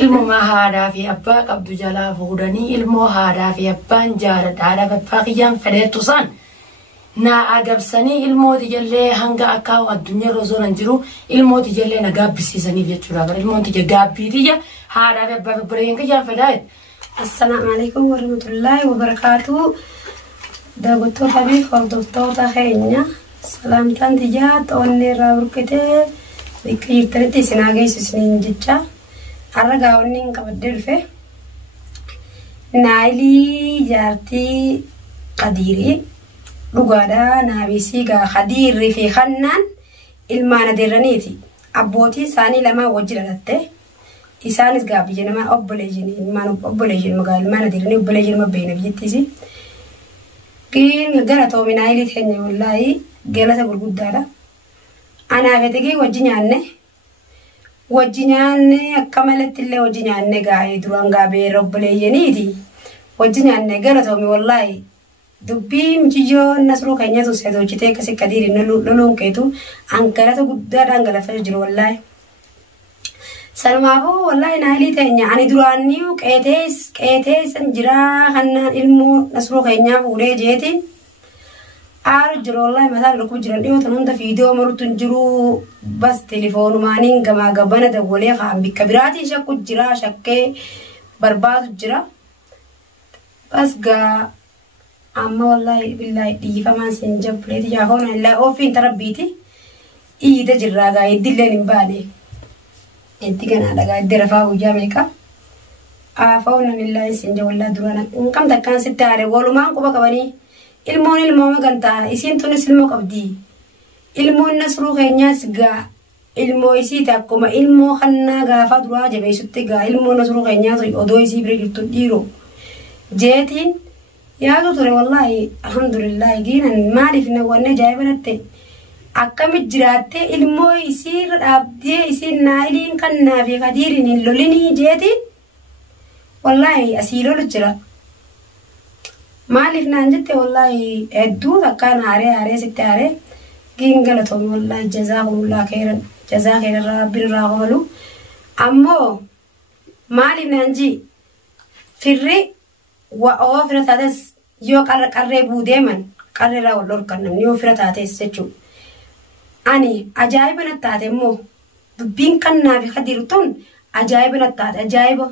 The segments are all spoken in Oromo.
ilmu ma haadhaa fi abbaa qabdu jalaa fuudhanii ilmoo haadhaa fi abbaan jaaladha haadhaa fi abbaa kiyyaan fedheettu san naa agabsanii ilmooti jallee hanga akka addunyaa rozoon jiru ilmooti jallee na gaabbisiisanii jechuudha bara ilmooti gaabbiitiyya haadhaa fi abbaa fi abbaan kiyyaan fedhaa. Assalamu alaikum warahmatullahi wabarakatuh. Dagotor Habib hordoftoota keenya salaamtaan tiyyaa ta'onnee irraa burqitee bakka jirtanitti isin geessisniin jecha har'a gaawwanni hin qabaddee dhufe naayilii jaartii qadiirii dhugaadhaa naabisii gaa qadiirrii fi hannaan ilmaan adeerraniiti abbootii isaanii lamaan wajji dhalatte isaanis gaabiyya namaa obboleeyyiin ilmaan obboleeyyiin magaa ilmaan adeerranii obboleeyyiin mabbeena biyyattiisi kiin gara toomi naayilii keenya wallaahi galata gurguddaadha anaa fedhii wajji nyaanne akka malatti illee wajji nyaanne gaa'ee duraan gaabee obboleeyyaniiti wajji nyaanne galatoomi wallaahi dubbii mijiyyoo nasruu keenyatu seetochitee akkasii qadiiriin loluun keetu angalata guddaadhaan galafaa jiru wallaahi sanumaafuu wallaahi naayilii teenya ani duraanniyu qeeteessan jiraa hannaan ilmoo nasruu keenyaa fuudhee jeetiin Aar jiru wallahi mataa dhukuu jiran dhiyootan hunda viidiyoo maruutu jiru bas telefoonumaaniin gamaa gabana dawwalee kaan bikka biraatiin shakku jira shakkee barbaadu jira bas gaa amma wallahi billahi dhiifamaan siin jabbuleeti yaafoona illaa ofiin tarabbiiti iida jirraa gaa iddilleen hin baane itti ganaadha gaa iddi rafaa guyyaa meeqa aafoona illaa siin jawallaa duraan hin qabda akkaan sitti aare walumaan quba qabanii ilmoon ilmoo magantaa isiin tunis ilmoo qabdi ilmoon nasruu keenyaas gaa ilmoo isiiti akkuma ilmoo hannaa gaafa duraa jabeessutti gaa ilmoo nasruu keenyaas odoo isii bira jirtu dhiiroo jeetiin yaadu ture wallaahi alhamdulillahi giinan maaliif nawwanne jaayibanatte akkamit jiraattee ilmoo isiirra dhaabdee isiin naayiliin kannaa fi qadiiriin hin lolinii jeetiin wallaahi asii lolu jira Maalif nanjette wallahi hedduu takkaan haaree sitti haaree giingalatoon wallahi jazaahumullah khairan jazaa khairan rabbirraa qabalu ammoo maalif nanji firri wa ofira taates yoo qarree buudeeman qarreerraa wal dhorkan namni yoo ofira taates jechuudha ani ajaa'iba natti taate immoo dubbiin kannaa fi qadiirtuun ajaa'iba natti taate ajaa'iba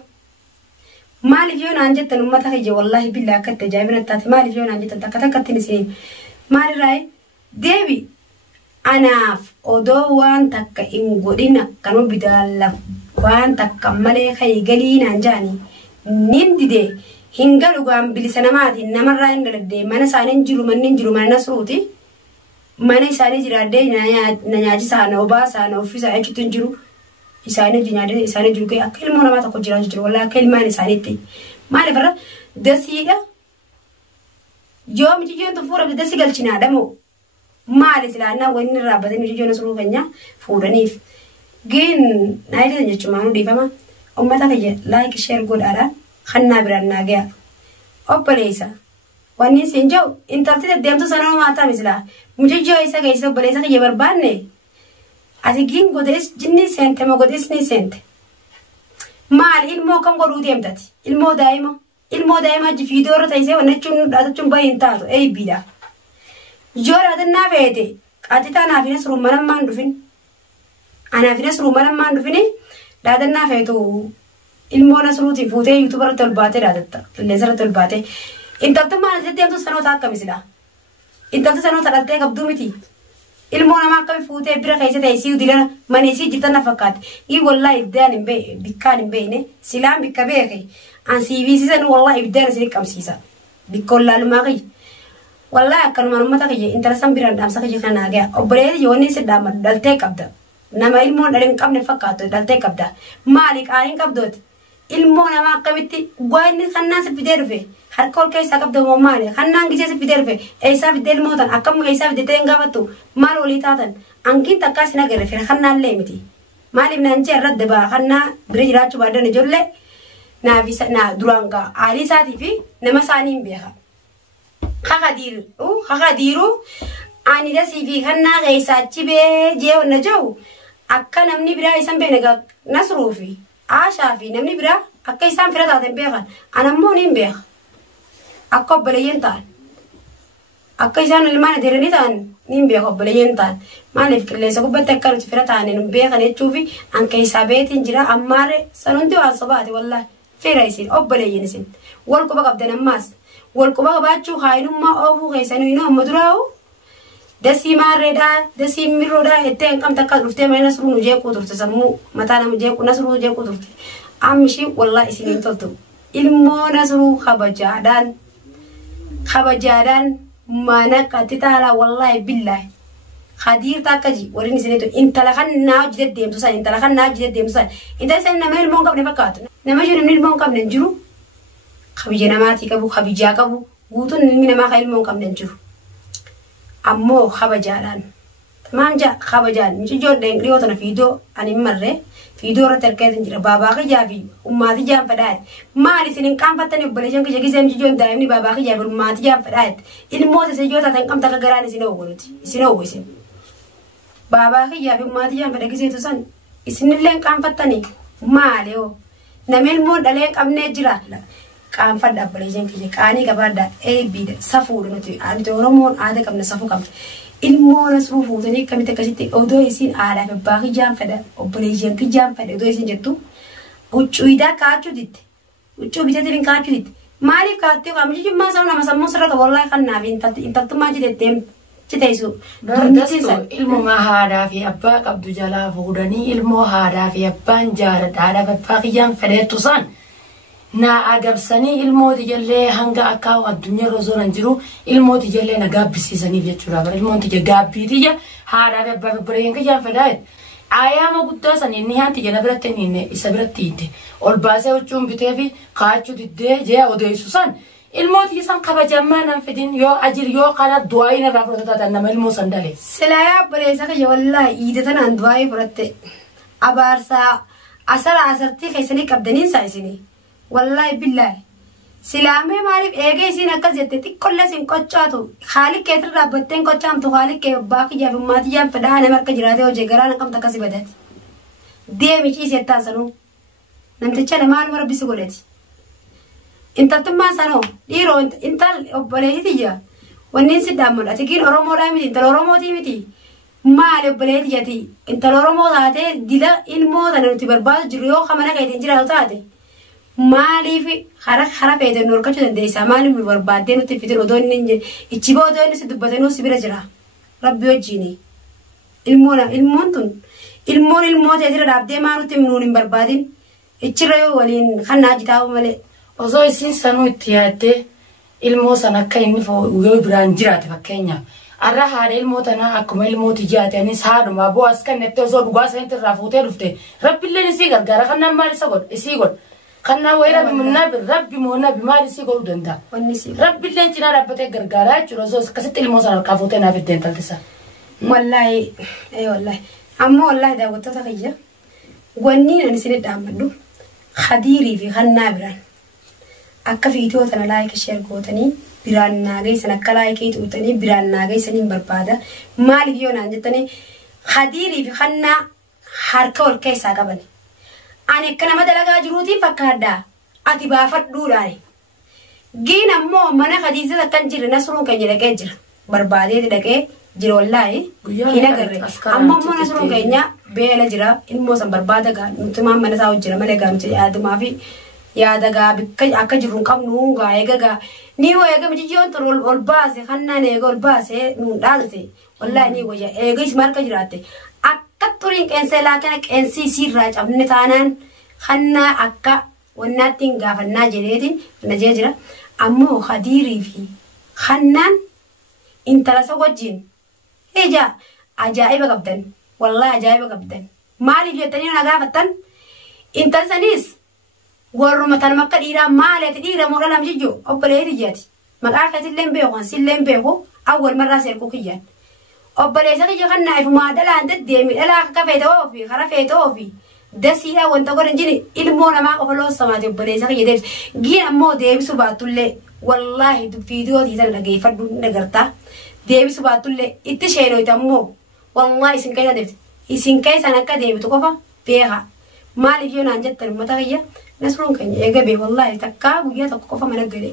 Maalif yoo naan jettan ummata kiyya wallahi billahi akka tajaajila taate maalif yoo naan jettan takka takkatti isin maalirraa deebi anaaf odoo waan takka hin godhin akkanuma bidaalla waan takka malee kai galii naan jaani nin dide hin galu gaan bilisa namaatiin namarraa hin daladde mana isaanii jiru manni jiru mana nasruuti mana isaanii jiraadde na nyaachisaa na obaasaa na uffisaa jechuutu jiru isaanii jinyaade isaanii jiru kee akka ilmoo namaa tokko jiraatu jiru wallahi akka ilmaan isaaniitti maaliif irra dasiidha yoo mijiyoon tufuura dasi galchinaadha moo maali silaannaa wanni raabbatanii mijiyoon nasruu keenya fuudhaniif giin naayilii jechuun dhiifama ummata kiyya laayik sheer godhaadhaan kannaa biraan naagaya obboleessa wanni siin jiru intartii deddeemtu sanoo maataa misilaa mijiyoo isa geessisa obboleessa kiyya barbaanne Asigin godes jinni sente mo godes ni sente. Maal ilmoo kam godhuu deemtati ilmoo daa'ima jifiidoo irra taa'isee wannachuun dhaatachuun bahin taatu eebbidha. Yoo dhaatannaa feete qaxitaa naafinas ruumanammaan dhufin anaafinas ruumanammaan dhufini dhaatannaa feetu ilmoo nasruutiin fuutee yuutuuba irratti ol baatee dhaatatta qilleensa irratti ol baatee intaltummaan asitti deemtu sanoota akkamisidha intaltu sanoota dhaltee qabduu miti. Ilmoo namaa akkami fuutee bira keessa ta'e dilana mana isii jirtan na fakkaate ii wallahi ibdaan hin beekne bikkaan hin beekne silaan bikka beeke an siiviisisan wallahi ibdaan isin qabsiisa bikkoon laalumaa kiyya wallahi akkanuma ummata kiyya intala san biraan dhaamsa kiyya kan naagaya obboleetti yoonni isin dhaamadu dhaltee qabda nama ilmoo dhalin qabne fakkaatu dhaltee qabda maali qaaliin qabdooti ilmoo namaa akkamitti gwaanni kannaan si fidee dhufe harka ol keessaa qabda moo maali kannaan gisee si fidee dhufe eessaa fidee ilmootan akkam eessaa fidee ta'een gaafattu maal walii taatan ankiin takkaa sin agarre fira kannaan lee miti maaliif naanchi irratti baa kannaa bira jiraachuu baaddan ijoollee naa duraan gaa aalii isaatii fi nama isaaniin beeka kakadiiru ani dasii fi kannaa keessaa achi bee jee wanna jiru akka namni biraa isan beene nasruufi عاشا في نمني برا أكيد سام فرد هذا بيخان أنا مو نيم بيخ أكو بليين تان أكيد سام اللي ما نديرني تان نيم بيخ بليين تان ما نفكر ليس أكو بتذكر فرد هذا نيم بيخان تشوفي أن كي سابيت إنجرا أمارة سننتي وعصباتي والله في رئيسين أو بليين سين والكو بقى بدنا ماس والكو بقى باتشو خاينو ما أبو خيسانو ينو مدراو دسي ماردا دسي ميرودا هتين كم تكاد رفتي ما نسرو نجيب كودر تسمو متى نجيب نسرو نجيب كودر أمشي والله إسمين تلتو ilmoo nasruu kabajaadan mana katitaala wallahi billahi khadir takaji warini sineto intala khanna jidde demtu san intala khanna jidde demtu san intala san nama ilmoo qabne fakkaatu nama jiru ilmoo qabne jiru khabija namati qabu khabija qabu guutun ilmi nama kha ilmoo qabne jiru ammo kabajaadan tamam ja kabajaan miji jodde ngliyoto na video ani marre video ra terkait njira baba ka jabi ummati jam fadat mali sinin kam fatani balejan ka jagi sem jijon daimni baba ka jabi ummati jam fadat ilmo se jota tan kam taka garani sino gonuti sino goisin baba ka jabi ummati jam fadat kise to san isinillen kam fatani mali o namel mo dalen kamne jira kam fadda balejan ki kani gabada ab safu do noti anto romon ada kamne safu kam ilmoo nasruu fuutanii akkamitti akkasitti odoo isin aadaaf abbaa kijaan fedha obboleeyyan kijaan fedha odoo isin jettu huccuuyidaa kaachuu ditte huccuu bitatiin kaachuu ditte maaliif kaattee qaamni jimmaa isaa nama sammuu sirra qaba wallahi kannaaf intaltummaa jedhetteen citeessu dardastu ilmoo haadaa fi abbaa qabdu jalaa fuudhanii ilmoo haadaa fi abbaan jaaladha haadhaaf abbaa kijaan fedheettu san na agabsanii ilmooti jallee hanga akka addunyaa rozoran jiru ilmooti jallee na gaabbisiisanii jechuudha bara ilmooti gaabbiitiyya haadhaaf abbaa babbareen kijaan fedhaayet ayyaama guddaa sanii inni haanti jala biratti inni isa biratti hidde ol baasee huccuun bitee fi kaachuu diddee jee odeessu san ilmooti san kabajammaa nan fedhin yoo ajir yoo kana du'aayin irraa fudhatatan nama ilmoo san dalee silaayaa obboleessa kiyya wallahi iidatanaan du'aayii fudhatte abaarsaa asartii keessanii qabdaniin saa isinii والله بالله سلامي مالك ايجي سين اكز يتتي كل سين قچاتو خالق كتر رابطين قچام تو خالق کے باقی جاب ماتي جاب فدا نے مرکه جراته او جگران کم تکسی بدت دي ميچي سيتا سنو نمت چله مال مربي سغولتي انت تما سنو ديرو انت اوبليتيا ونين سدامل اتكين اورومو دامي انت اورومو تيمتي مال اوبليتيا انت اورومو داته ديلا علمو دنتي برباد جريو خمنا كايتين جراو تاته maaliif hara feete norkachu dandeessa maaliif barbaadee nuti fitir odoonni ichiba odoonni si dubbatanuu si bira jira rabbi wajjini ilmoon tun ilmoo teetira dhaabdee maa nuti nuun hin barbaadin ichirra yoo waliin kannaa jitaa'u malee osoo isin sanuu itti yaaddee ilmoo san akka inni yoo biraan jiraate fakkeenyaaf arra haadha ilmoo tanaa akkuma ilmooti jaateenis haadhuma bu'aas kannetti osoo dhugaa sanitti irraa fuutee dhufte rabbiilleen isii gargaara kannaan maal isa godha isii godha خنا ويرا بمنابر ربي مونا بمالي سي قولوا دندا ربي اللي انتنا ربتك غرغارا جروزوس كست الموزان الكافوتين في الدين تلتسا والله اي والله اما والله دا وتتخيا ونين نسيت دامدو خديري في خنا بران اكا فيديو تنا لايك شير كوتني بران ناغي سنا كلايك توتني بران ناغي سنين بربادا مالي فيو نانجتني خديري في خنا حركه الكيسا قبل أنا كنا مدلعا جروتي فكردا أتباع فردوراني جينا مو منا خديجة كان جري نسرون كان جري كجر بربادي تدك جري والله هنا قرر أما مو نسرون كينيا بيلا جرا الموسم بربادة كان نتمام منا ساو جرا ملك كان تياد ما في يادغا بك أكجرون كم نونغا يجا نيو يجا بتجيون ترول الباس خلنا نيجا الباس نون دالتي والله نيو يجا اسمار كجراتي كتورين كنسلا كنك انسي سيراج ابن تانان خنا اكا وناتين غافنا جريتين نجيجرا امو خديري في خنان انت لا سوجين هيجا عجائب غبدن والله عجائب غبدن مالي جتني انا غافتن انت سنيس ورمتن مكديرا مالي تديرا مولام جيجو اوبليتي جاتي مقاكت اللين بيو سيلين بيو اول مره سيركو كيان أبليزك يجعلنا في معدل عند الدم إلا كفيته في خرفته في دسيها وانت قرن جني المونا ما قبلوا السماء أبليزك يدرس جينا مو ديب سباتولة والله فيديو دي تنا جاي فردو نقرتا ديب سباتولة إتشينو يتمو والله إسنكاي تدرس إسنكاي سنكا ديب تكوفا بيها مالك يونا جت المتغيّة نسرون كان يجابي والله تكاب ويا تقفة من الجلي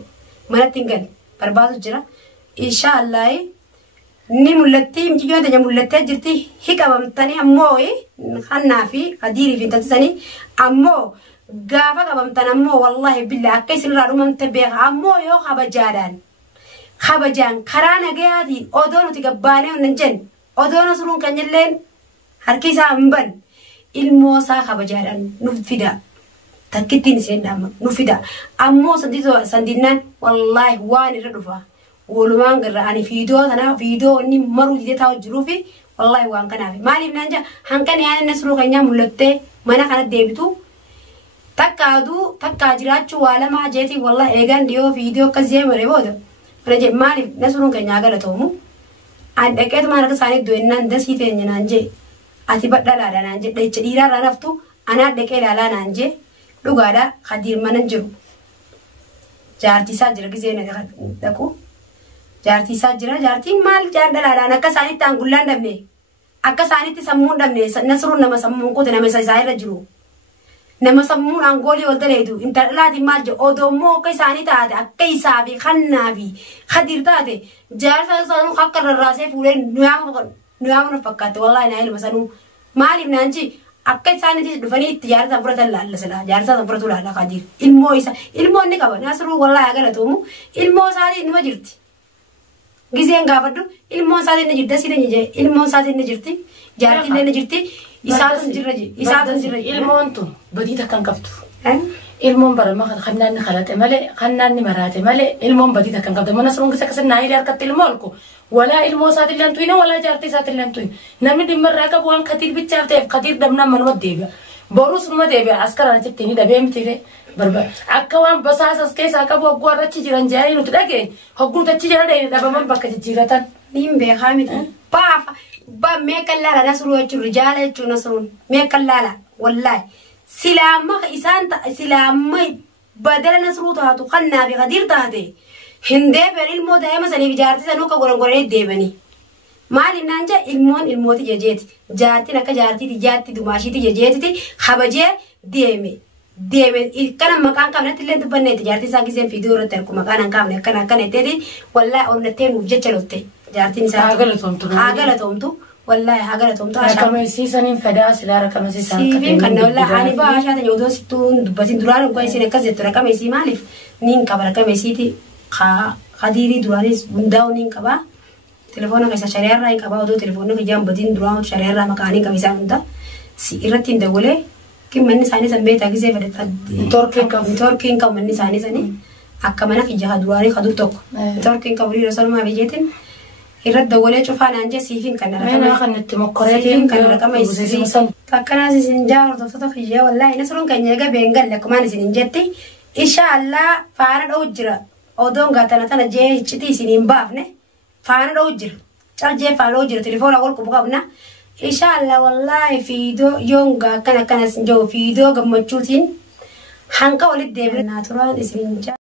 ما تنقل برباط الجرا إن شاء الله ni mulatti mti joda nya mulatti jirti hikaba mtani ammoy khanna fi qadiri fi tatsani ammo gafa kaba mtana ammo wallahi billahi akaysin radu mamtabe ammo yo khabajan karana gayadi odono tigabbane onjen odono surun kanyellen harkisa amban ilmo sa khabajadan nufida takitin sendama nufida ammo sandinan wallahi wani radufa ولمان قرأني فيديو إني مرو جديد تاو جروفي والله وان كنافي مالي بنانجا هنكن يعني الناس رو كنيا ملتة منا كانت ديبتو تكا جراتشو ولا ما جيتي والله إيجان ديو فيديو كزيه مريبوده رجع مالي الناس رو كنيا قالوا تومو عند أكيد ما رك ساني دوينان دس هيتين نانجي أتبت لا نانجي ده يشديرا رانفتو أنا دكيل لا نانجي لو قادا خدير مننجرو جارتي ساجر كزيه دكو جارتي ساجرا جارتي مال جان دلالان akka saanitti angullaan dabne akka saanitti sammuun dabne nasruun nama sammuun qote nama saayira jiru nama sammuun angoli wal daleedu intalaati maal je odomo akka saani taate akka isaabi khannaabi khadir taate jaarsa sanu hakka rarraase fuulen nuyaama fakkaate wallahi na ilma sanu maalim naanji akka saanitti dhufanii jaarsa furatan laalla sala jaarsa furatu laalla khadir ilmo inni qaba nasru wallahi agalatumu ilmo saani nima jirti Gizeen gaafadhu ilmoon isaatiin ni jirti asiin ni jee ilmoon isaatiin ni jirti jaartiin ni jirti isaatan jirra ilmoon tun badii takkan qabdu ilmoon barama khannaan ni khalate male khannaan ni marate male ilmoon badii takkan qabdu mana surun gisa kasan naayil harkatti ilmoon ko wala ilmoon isaatiin lantuina wala jaartii isaatiin lantuina namni dimmarraa qabu waan katiir bichaaf ta'eef katiir damnaan manuma deebi'a borus numa deebi'a askaraan achitti ni dabee mitiire barba akka waan basaasas keessa qabu oggoorrachi jiran jaanii nuti dhageen hogguun tachi jira dheeni dhabaman bakka jijjiiratan nin beekaa miti ba meeqallaala nasruu jechuun rijaala jechuun nasruun meeqallaala wallahi silaamma badala nasruu taatu khannaa fi khadiir taate hin deebi'an ilmoo daa'ima saniif jaartii sanuu akka gorongoranii deebanii maaliif naan jaa ilmooti jejeeti jaartiin akka jaartiiti jaatti dumaashiiti jejeetiti habajee deeme kana maqaan qabnatti illee dubbanneeti jaartii isaa giseen fiidiyoo irratti argu maqaan hin qabne akkana itteeti wallahi onnattee nuuf jecha lotte jaartiin isaa haagalatomtu wallahi haagalatomtu rakamesiisaniin fadaa silaa rakamesiisan siifiin kan wallahi ani baa ashaatan yoo doosittuun dubbatiin duraan ugaa isin akkas jettu rakamesii maaliif niin qaba rakamesiiti khadiirii duraanis hundaa'u niin qaba telefoona keessa shari'aarraa hin qaba odoo telefoonni kiyyaan badiin duraan shari'aarraa maqaanii qabisaan hunda si irratti hin dawwalee Kim manni saani sanbee taagizee fedhata torkiin qabu manni saani sani akka mana kiyya haduwaanii hadu tokko torkiin qabu dhiira sanumaa biyyeetiin irratti dawwalee cufaan anje siifiin kan rakama isii akkanaas isin jaa hordoftoota kiyya wallahi nasruun keenya eega beengalle akkumaan isin hin jetti inshaallah faana dha'u jira odoon gaatana tana jee hiccitii isin hin baafne faana dha'u jira carjee faana dha'u jira telefoona wal qubu qabna Inshallah wallahi fiidoo yoonga akkana akkanas hin jiru fiidoo gammachuutiin hanqa walitti deebina turaan isin